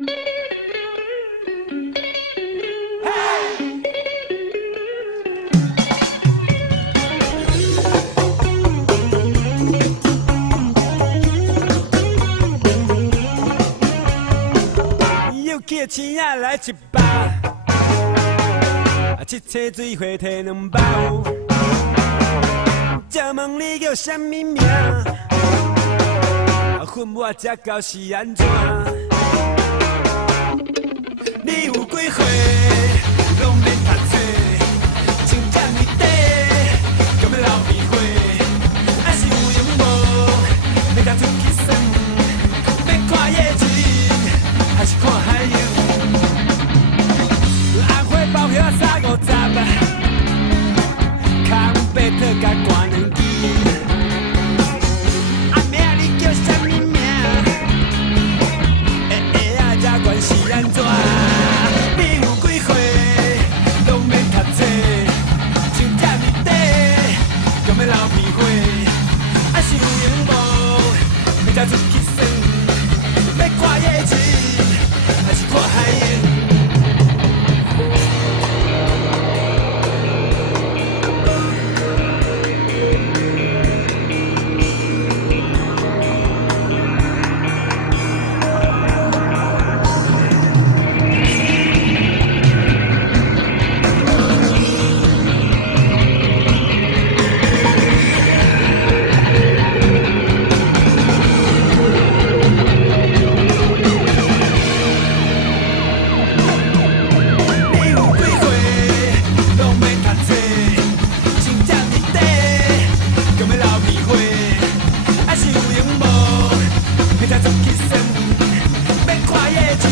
又叫钱仔来一包，七彩水花摕2包。借问你叫什么名？分我食到是安怎？你有几岁？拢免读册，穿这么短，敢要流鼻血？还是有用无？要甲出去耍，要看夜景，还是看海洋？红花包叶30-50，空白特甲寒2支。阿妹啊，你叫什么名？这关是安怎？你有几岁？拢免读册，穿这么短，敢要流鼻血？还是有用无？要才出去耍，要看夜景，还是看海洋？还是有用无？要才出去耍，要看夜景，